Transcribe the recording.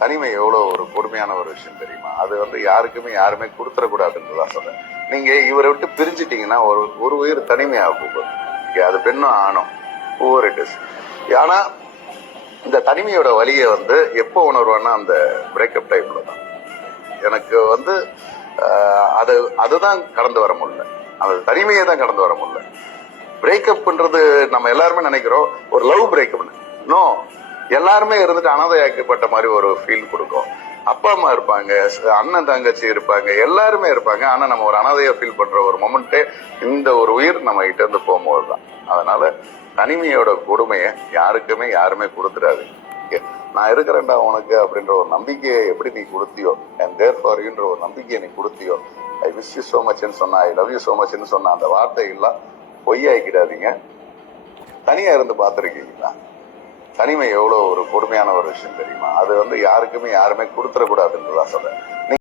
தனிமை எவ்வளோ ஒரு கொடுமையான ஒரு விஷயம் தெரியுமா? அது வந்து யாருமே கொடுத்துடக்கூடாதுன்னு தான் சொல்றேன். நீங்க இவரை விட்டு பிரிஞ்சிட்டீங்கன்னா ஒரு உயிர் தனிமையாக போகுது. அது பெண்ணும் ஆணும் ஓவர் இட் இஸ். ஆனா இந்த தனிமையோட வலியை வந்து எப்போ உணர்வேன்னா அந்த பிரேக்கப் டைப்ல தான். எனக்கு வந்து அதுதான் கடந்து வர முடியல, அந்த தனிமையை தான் கடந்து வர முடியல. பிரேக்கப்ன்றது நம்ம எல்லாருமே நினைக்கிறோம் ஒரு லவ் பிரேக்கப். நோ, எல்லாருமே இருந்துட்டு அனாதையாக்கப்பட்ட மாதிரி ஒரு ஃபீல் கொடுக்கும். அப்பா அம்மா இருப்பாங்க, அண்ணன் தங்கச்சி இருப்பாங்க, எல்லாருமே இருப்பாங்க. ஆனா நம்ம ஒரு அனாதையா ஃபீல் பண்ற ஒரு மொமெண்ட்டே இந்த ஒரு உயிர் நம்ம கிட்ட இருந்து போகும்போது தான். அதனால தனிமையோட கொடுமையை யாருமே கொடுத்துடாது. நான் இருக்கிறேன்டா உனக்கு அப்படின்ற ஒரு நம்பிக்கையை எப்படி நீ கொடுத்தியோ, அண்ட் தேர் ஃபார் யூன்ற ஒரு நம்பிக்கையை நீ கொடுத்தியோ, ஐ விஷ் யூ சோ மச்ன்னு சொன்னா, ஐ லவ் யூ சோ மச்ன்னு சொன்ன அந்த வார்த்தைகள்லாம் பொய்யாக்கிடாதீங்க. தனியா இருந்து பார்த்துருக்கீங்களா? தனிமை எவ்வளோ ஒரு கொடுமையான ஒரு விஷயம் தெரியுமா? அது வந்து யாருமே கொடுத்துடக்கூடாதுன்னு தான் சொல்றேன்.